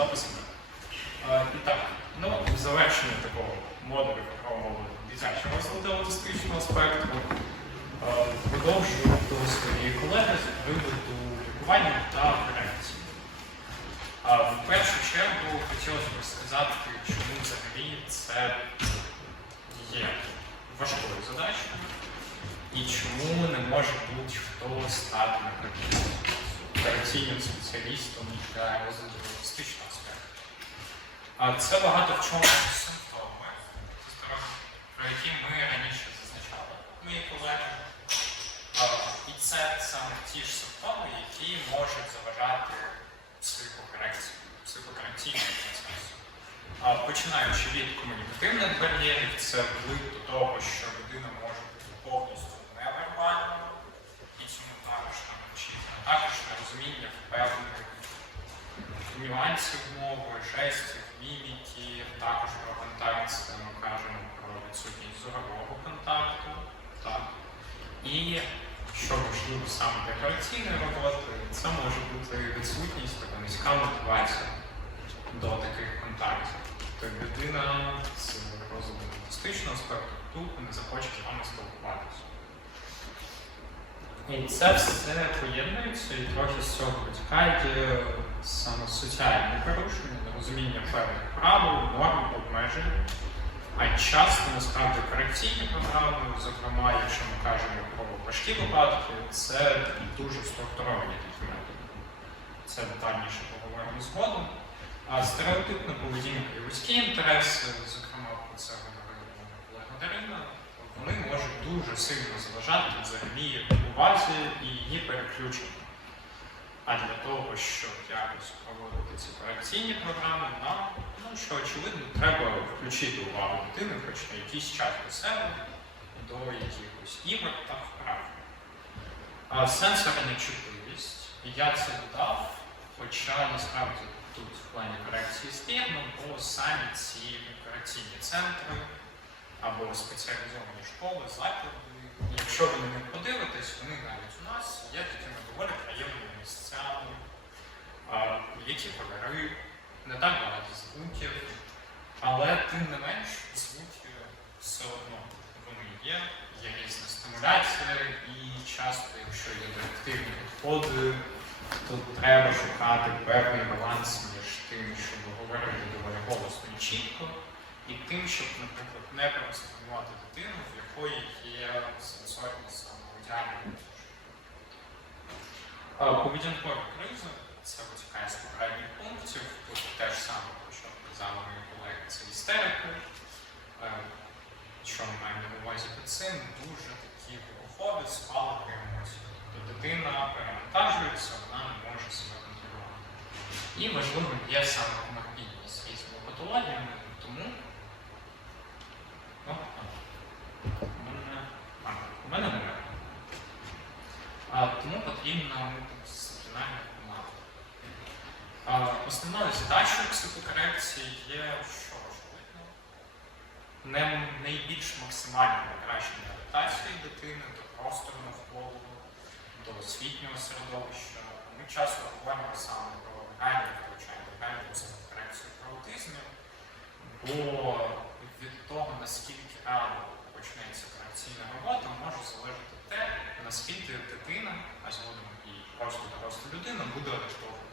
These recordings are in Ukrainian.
записами. Е, Мої. І це саме ті ж симптоми, які можуть заважати психокорекції, психокорекційному процесу. Починаючи від комунікативних бар'єрів, це вплив до того, що людина може бути повністю невербальною, і цьому також нам вчити, а також розуміння певних нюансів мови, жестів, міміки, також про контакт, ми кажемо про відсутність зорового. І що важливо саме для корекційної роботи, це може бути відсутність така низька мотивація до таких контактів. Тобто людина з розвитком аутистичного спектру тупо не захоче з вами спілкуватися. І це все поєднується і трохи з цього витікає саме соціальне порушення, нерозуміння певних правил, норм, обмежень. А часто насправді корекційні програми, зокрема, якщо ми кажемо про важкі випадки, це дуже структуровані такі методи. Це детальніше поговоримо згодом. А стереотипна поведінка і людські інтереси, зокрема про це говорила колега Дарина, вони можуть дуже сильно заважати взагалі увазі і її переключенню. Того, щоб якось проводити ці корекційні програми, нам, ну що очевидно, треба включити увагу дитини хоч на якийсь час до себе, до якихось ігор та вправ. А сенсорна чутливість, я це додав, хоча насправді тут в плані корекції стигну, бо самі ці корекційні центри або спеціалізовані школи, заклади, якщо ви на них подивитесь, вони навіть у нас є такими доволі приємними місцями, які кольори, не так багато звуків, але тим не менш звуки все одно вони є, є різна стимуляція, і часто, якщо є директивні підходи, то треба шукати певний баланс між тим, щоб говорити доволі голосно і чітко, і тим, щоб, наприклад, не простимувати дитину, в якої є сенсорні самовиділення. Поведінкова криза це витікає з попередніх пунктів. Тут теж саме, про що казали мої колеги, це істерика. Е, Що ми маємо на увазі під цим, дуже такі вибухові, спалахи емоцій. Тобто дитина перевантажується, вона не може себе контролювати. І важливо є саме коморбідність з різними патологіями, тому Ну, у мене, а, у мене немає. А, тому потрібна мультидисциплінарна команда. А, Основною задачею психокорекції є, що очевидно, не найбільш максимальне покращення адаптації дитини до простору навколо, до освітнього середовища. Ми часто говоримо саме про легальні втручання, легальну психокорекцію про аутизмів, бо від того, наскільки рано почнеться корекційна робота, може залежати те, наскільки дитина, а згодом і просто доросла людина, буде адаптована.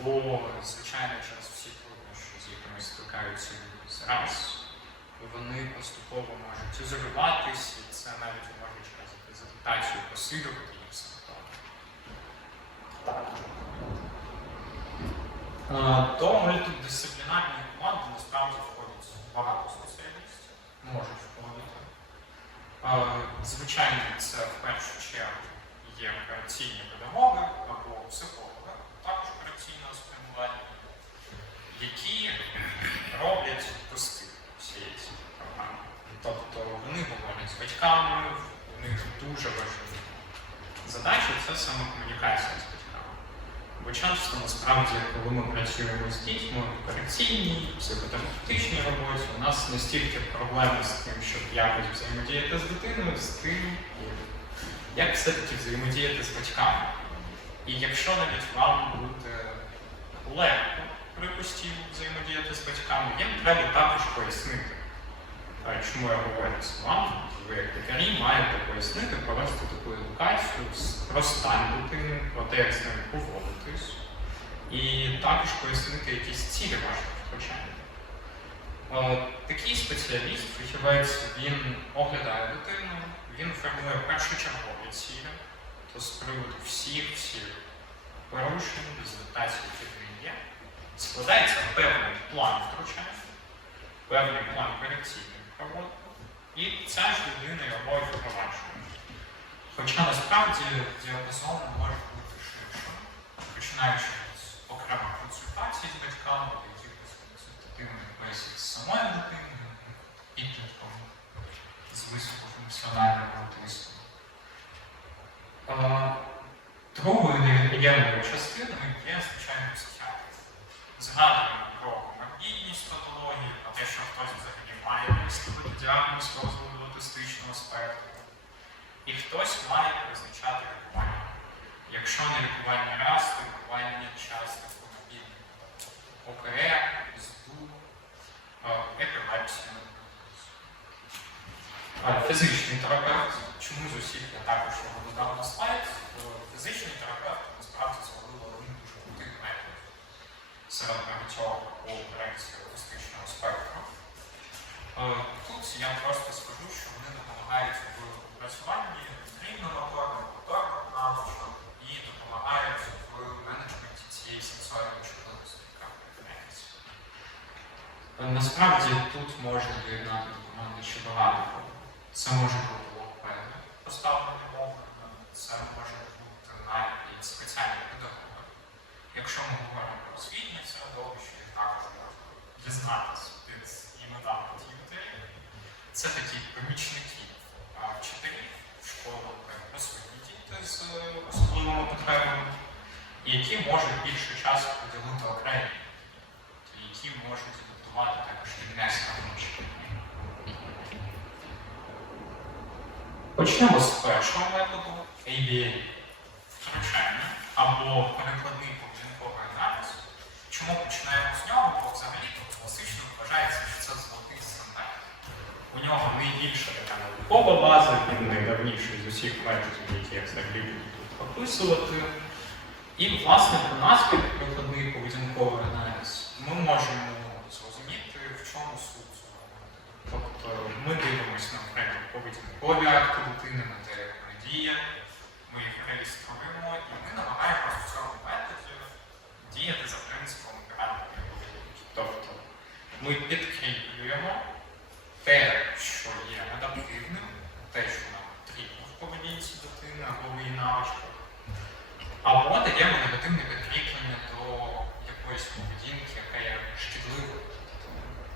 Бо, звичайно, через всі труднощі, з якими стикаються люди зараз, вони поступово можуть ізолюватись, і це навіть може через дезадаптацію посилювати їх симптоми. До мультидисциплінарної команди насправді входить багато спеціалістів, можуть входити. Звичайно, це в першу чергу є операційні педагоги або психологи, також операційного спрямування, які роблять пусти всієї цієї програми. Тобто вони говорять з батьками, у них дуже важлива задача це саме комунікація з батьками. Бо часто насправді, коли ми працюємо з дітьми в корекційній, психотерапевтичній роботі, у нас настільки проблеми з тим, щоб якось взаємодіяти з дитиною, з тим, як все-таки взаємодіяти з батьками. І якщо навіть вам буде легко при постійно взаємодіяти з батьками, їм треба також пояснити. Чому я говорю це вам? Ви як лікарі маєте пояснити, провести таку едукацію з- про стан дитини, про те, як з ним поводитись, і також пояснити якісь цілі вашого втручання. Такий спеціаліст, фахівець, він оглядає дитину, він формує першочергові цілі, то з приводу всіх всіх порушень, дезадаптацій, які в ній є, складається певний план втручання, певний план корекційних проводок, і ця ж людина його і впроваджує. Хоча насправді діапазон може бути ширшим, починаючи з окремих консультацій з батьками, якихось консультативних бесід з самою дитиною, підлітком з високофункціональним аутизмом. Другою невід'ємною частиною є, звичайно, психіатрія. Згадуємо про коморбідність патології, про те, що хтось взагалі має виставити діагноз розладу аутистичного спектру. І хтось має призначати лікування. Якщо не лікування раз, то лікування часто коморбідних. ОКР, ЗДУ, е, епілепсія. А Фізичний терапевт, чому з усіх я також його додав на слайд, то фізичний терапевт насправді зробив один дуже крутий метод серед багатьох по корекції аутистичного спектру. Е, Тут я просто скажу, що вони допомагають в опрацюванні рівномоторних, моторних навичок і допомагають в менеджменті цієї сенсорної чутливості, яка. Е, Насправді тут можна доєднати до команди ще багато. Це може бути логопеди, поставлені мовами, це може бути навіть спеціальні педагоги. Якщо ми говоримо освітнє середовище, їх також можна дізнатися під іменами тієї Це такі помічники вчителів в школах, де присутні діти з е, особливими потребами, які можуть більше часу приділити окремі, які можуть адаптувати також не скарбнички. Почнемо з першого методу ABA тут описувати. І, власне, про нас як прикладний поведінковий аналіз ми можемо зрозуміти, в чому суть цього методу. Тобто ми дивимося на окремі поведінкові акти дитини, на те, як вона діє, ми їх реєструємо, і ми намагаємося в цьому методі діяти за принципом грамотної поведінки. Тобто ми підкріплюємо те, що є адаптивним, те, що нам потрібно в поведінці дитини або в її навичках, або даємо негативне підкріплення до якоїсь поведінки, яка є шкідливою.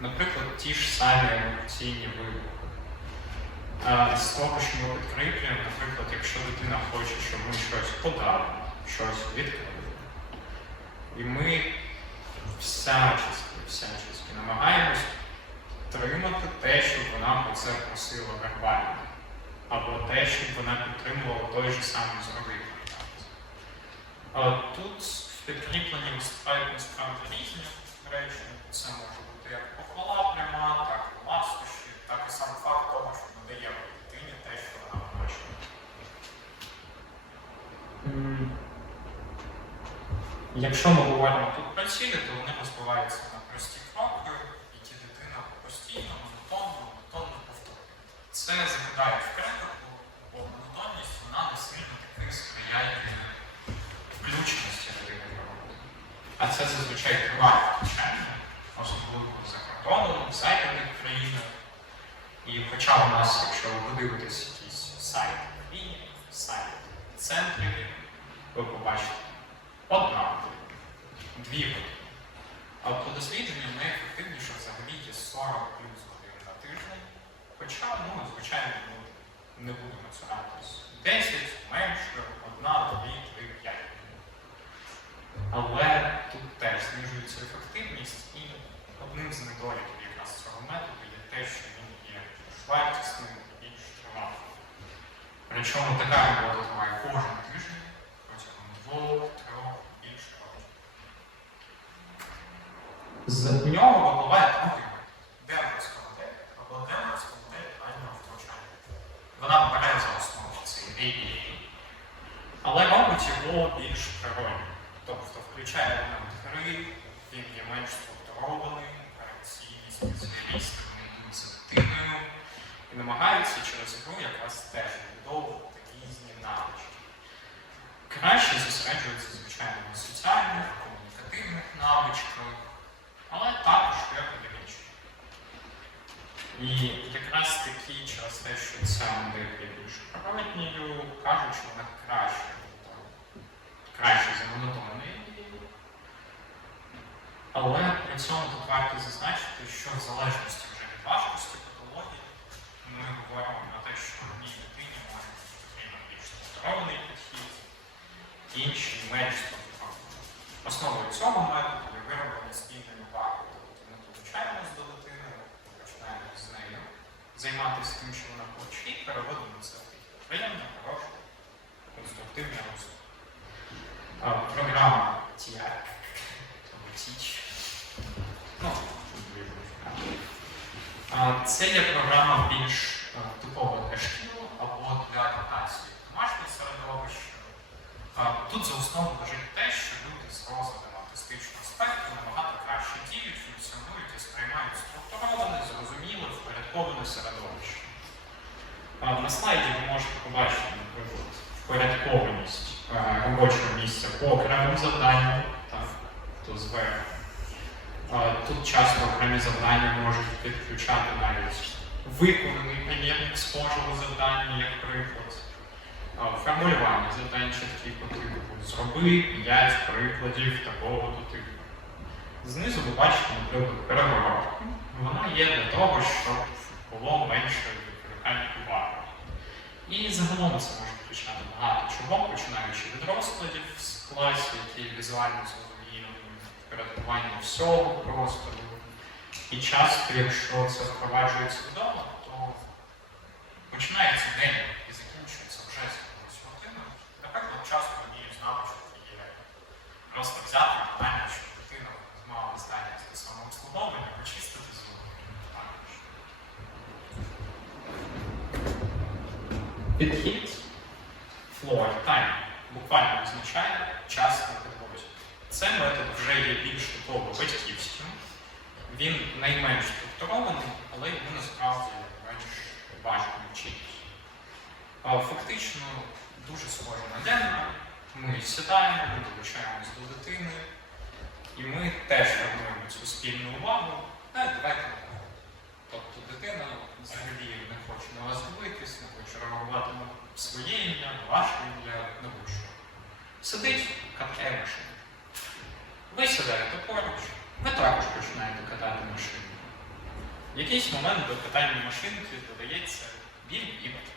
Наприклад, ті ж самі емоційні вибухи. А, З того, що ми підкріплюємо, наприклад, якщо дитина хоче, щоб ми щось подали, щось відкрили. І ми всячески, всячески намагаємось тримати те, щоб вона про це просила вербально. Або те, щоб вона підтримувала той же самий контакт. Тут в підкріпленні виступають насправді різні речі. Це може бути як похвала пряма, так і ластощі, так і сам факт того, що даємо дитині те, що вона хоче. Якщо ми говоримо тут про цілі, то вони розбиваються на прості кроки, Це закидає в критику, бо монотонність вона не сильно таки сприяє включеності дитини в роботу. А це зазвичай триває навчання, особливо за кордоном, в західних країнах. І хоча у нас, якщо ви подивитесь якийсь сайт країни, сайт центрів, ви побачите одна дві години. А по дослідженням найефективніше взагалі є 40 плюс. Хоча, ну, звичайно, не будемо цуратись. 10, менше, одна, дві, три, п'ять годин. Але тут теж знижується ефективність, і одним з недоліків якраз цього методу є те, що він є вартісним і більш тривалим. Причому така робота триває кожен тиждень протягом двох, трьох, більше років. з нього випливає трохи демберська модель або демберська модель раннього втручання. Вона бере за основу цей ABA, але робить його більш природним. Тобто включає елемент гри, він є менш структурований, операційні спеціалісти, вони йдуть за дитиною і намагаються через гру якраз теж відбудовувати різні навички. Краще зосереджується, звичайно, на соціальних, комунікативних навичках, але також і академічних. І якраз таки через те, що ця модель є більш природньою, кажуть, що вона краще, краще за монотонною. Але при цьому тут варто зазначити, що в залежності вже від важкості патології ми говоримо про те, що одній дитині може бути потрібен більш структурований підхід, інший менш структурований. Основою цього методу є вироблення спільної уваги. Тобто ми долучаємось до дитини, ми починаємо з нею займатися тим, що вона хоче, і переводимо це. В приємний, хороший, конструктивний Програма TIAC, або TEACH, ну, Це є програма більш типова для шкіл або для адаптації домашнього середовища. А, Тут за основу лежить те, що люди з розладом аутистичного спектру набагато краще діють, функціонують і сприймають структуроване, зрозуміле, впорядковане середовище. А, На слайді ви можете побачити, наприклад, впорядкованість е, робочого місця по окремим завданням, так, то зверху. А, Тут часто окремі завдання можуть підключати навіть виконаний примірник схожого завдання, як приклад. А, Формулювання завдань чітких по типу зроби 5 прикладів такого до типу. Знизу ви бачите, наприклад, перегородку. Вона є для того, щоб було менше уваги. І загалом це може включати багато чого, починаючи від розкладів в класі, які візуально зрозуміли, впорядкування всього простору. І часто, якщо це впроваджується вдома, то починається день і закінчується вже з рутиною. Наприклад, часто однією з навичок є просто взяти питання, що дитина мала здання з самообслуговування, почистити зуби. Також. Підхід floor time буквально означає час на підлозі. Це метод вже є більш типово батьківським. Він найменш структурований, але йому насправді менш важко вчитися. Фактично дуже схоже на денна. Ми сідаємо, ми долучаємось до дитини, і ми теж формуємо цю спільну увагу. «Е, давайте. Тобто дитина взагалі не хоче на вас дивитись, не хоче реагувати на своє ім'я, ваше ім'я, на будь-що. Сидить, катає машину. Ви сідаєте поруч, ви також починаєте катати машину. В якийсь момент до катання машинки додається біль бігати.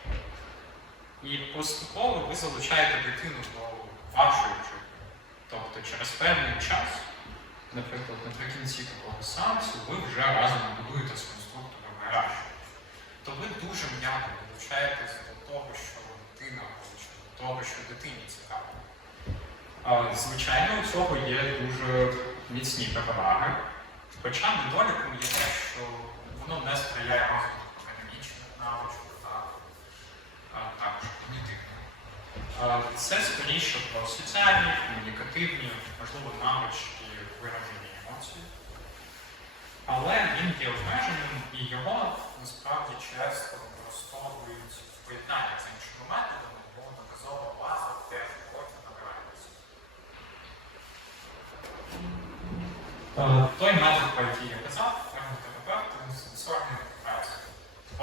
І поступово ви залучаєте дитину до вашої вчинки. Тобто через певний час, наприклад, наприкінці такого сеансу, ви вже разом будуєте з конструктором гараж. То ви дуже м'яко долучаєтесь до того, що дитина хоче, до того, що дитині цікаво. Звичайно, у цього є дуже міцні переваги. Хоча недоліком є те, що воно не сприяє розвитку академічних навичок, так, а також когнітивних. Це скоріше про соціальні, комунікативні, можливо, навички вираження емоцій. Але він є обмеженим і його насправді часто використовують в поєднанні з іншими методами, бо доказова база теж потім набирається. Е, Той метод, про який я казав, фермотерапевтом сенсорної інтеграції.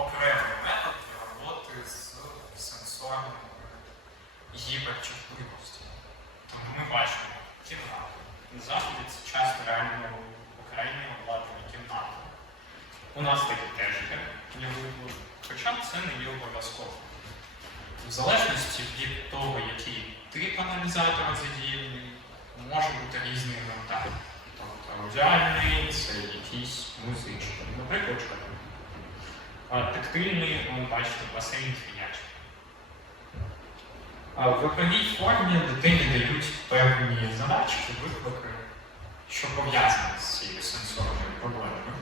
Окремий метод для роботи з сенсорними гіперчутливостями. Тому ми бачимо кімнату. На заході це часто реально окремі обладнані кімнати. У нас таке теж є, є вибор, хоча це не є обов'язково. В залежності від того, який тип аналізатора задіяний, може бути різний інвентар. Тобто аудіальний, це якийсь музичний, наприклад, тактильний, ви бачите, басейн фіняч. В ігровій формі дитині дають певні задачки, виклики. що пов'язане з цією сенсорною проблемою.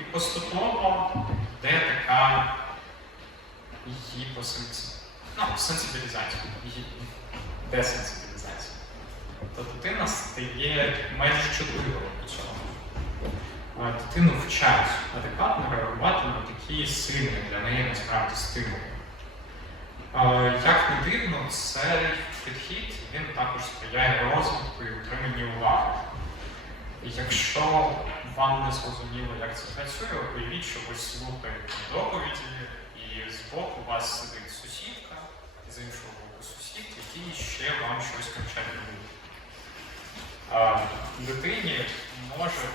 І поступово йде така її ну, сенсибілізація, десенсибілізація. Тобто дитина стає майже чутливою до цього. Дитину вчать адекватно реагувати на такі сильні для неї насправді стимули. Як не дивно, цей підхід він також сприяє розвитку і утриманню уваги. Якщо вам не зрозуміло, як це працює, уявіть, що ви слухаєте доповіді, і збоку у вас сидить сусідка, з іншого боку сусід, який ще вам щось конкретно буде. А дитині може,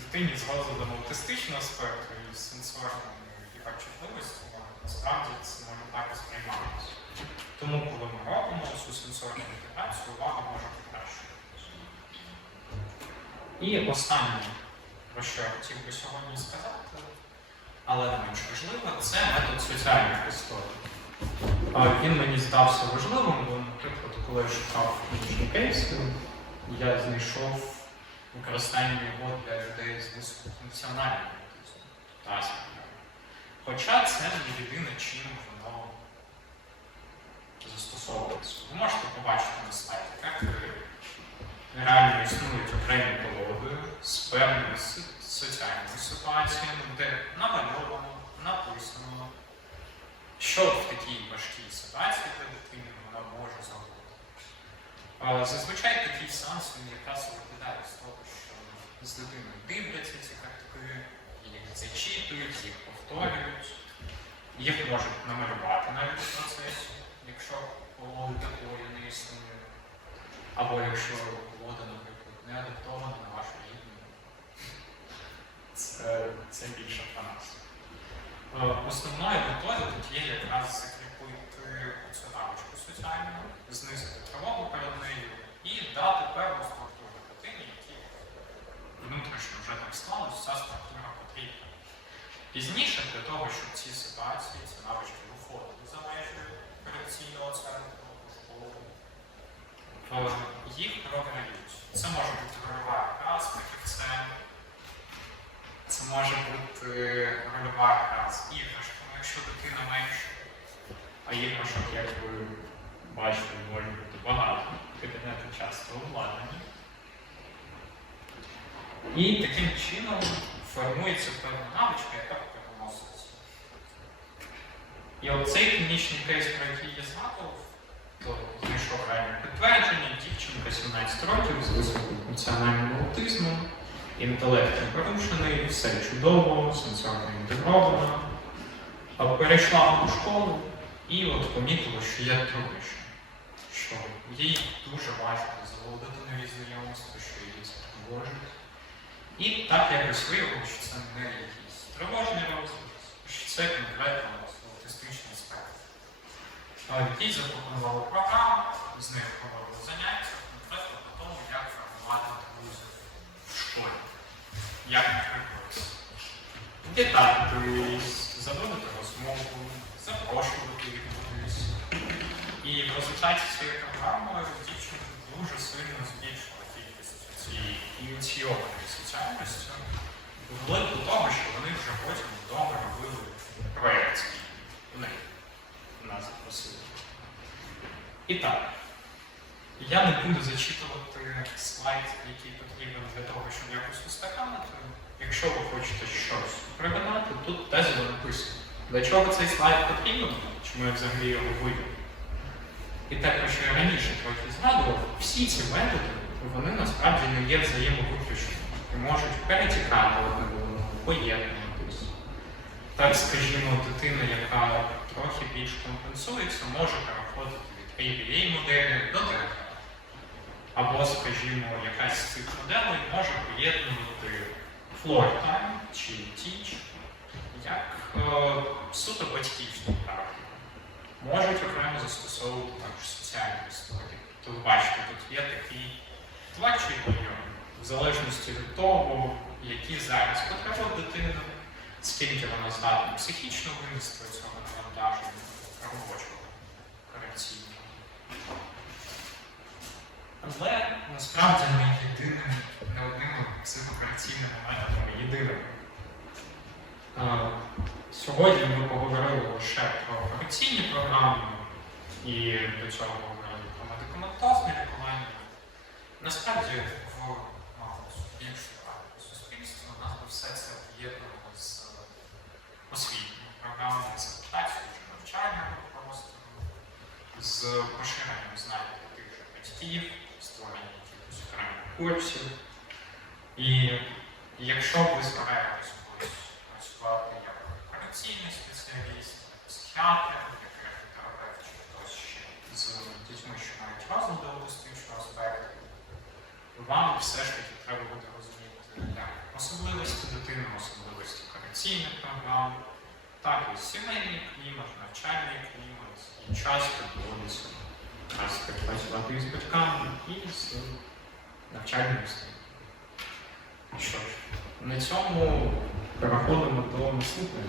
дитині з розладом аутистичного спектру і з сенсорною гіперчутливістю насправді це може так і сприйматися. Тому, коли ми робимо цю сенсорну інтеграцію, увага може покращуватися. І останнє, про що я хотів би сьогодні сказати, але не менш важливо, це метод соціальних історій. Він мені здався важливим, бо, наприклад, коли я шукав клінічні кейси, я знайшов використання його для людей з високофункціональним аутизмом, тобто Хоча це не єдине, чим воно застосовується. Ви можете побачити на слайді, як реально існують окремі пологи з певними со- соціальними ситуаціями, де намальовано, написано, що в такій важкій ситуації для дитини вона може зробити. Зазвичай такий сеанс він якраз виглядає з того, що з дитиною дивляться ці картки, їх зачитують, їх повторюють, їх можуть намалювати навіть в процесі, якщо такої не існує. Або якщо колода, наприклад, не адаптована на вашу це, це більше про нас. Е, Основною метою тут є якраз закріпити цю навичку соціальну, знизити тривогу перед нею і дати певну структуру дитині, які внутрішньо вже так сталося, ця структура потрібна. Пізніше для того, щоб ці ситуації, ці навички виходили за межі корекційного центру, школи, то їх програють. Це може бути рольова гра з фахівцем, це може бути рольова гра з іграшками, якщо дитина менша. А іграшок, як ви бачите, може бути багато. Кабінети часто обладнані. І таким чином формується певна навичка, яка переноситься. І оцей клінічний кейс, про який я згадував, то знайшов реальне підтвердження, дівчинка 17 років з високим функціональним аутизмом, інтелект не порушений, все чудово, сенсорно інтегровано. Перейшла у школу і от помітила, що є труднощі, що їй дуже важко заводити нові знайомства, що її це тривожить. І так якось виявилося, що це не якийсь тривожний розвиток, що це конкретно аутистичний спектр. Їй запропонували програму, з них проводили заняття, конкретно по тому, як формувати друзів в школі. Як, наприклад, вітатись, заводити розмову, запрошувати кудись. І в результаті цієї програми дівчинка дуже сильно збільшила кількість цієї ініційованої соціальності, вплоть до того, що вони вже потім вдома робили проєкт них нас запросили. І так, я не буду зачитувати слайд, який потрібен для того, щоб якось устаканити. Якщо ви хочете щось пригадати, тут тезово написано. Для чого цей слайд потрібен? Чому я взагалі його вивів? І те, про що я раніше трохи згадував, всі ці методи, вони насправді не є взаємовиключними і можуть перетікати одне в одному, поєднуватись. Так, скажімо, дитина, яка трохи більш компенсується, може переходити від ABA моделі до ДРК. Або, скажімо, якась з цих моделей може поєднувати floor time чи teach як е, суто батьківську практику. Можуть окремо застосовувати також соціальні історії. То ви бачите, тут є такий два чоловіки, в залежності від того, які зараз потреби дитини, скільки вона здатна психічно винести цього навантаження робочого корекційного. Але насправді не єдиним психокорекційними методами єдиними. Е, Сьогодні ми поговорили лише про операційні програми і до цього говорили про медикаментозне лікування. Насправді, в ну, більш суспільстві у нас би все це об'єднано з освітніми програмами, з адаптацією навчального простору, з поширенням знань тих же батьків, курсів. І якщо ви збираєтесь працювати як корекційний спеціаліст, психіатр, як терапевт чи хтось ще з дітьми, що мають розвиток аутистичного спектру, вам все ж таки треба буде розуміти як особливості дитини, особливості корекційних програм, так і сімейний клімат, навчальний клімат, і часто доводиться працювати з батьками, і з навчальний установ. Що ж, на цьому переходимо до наступної.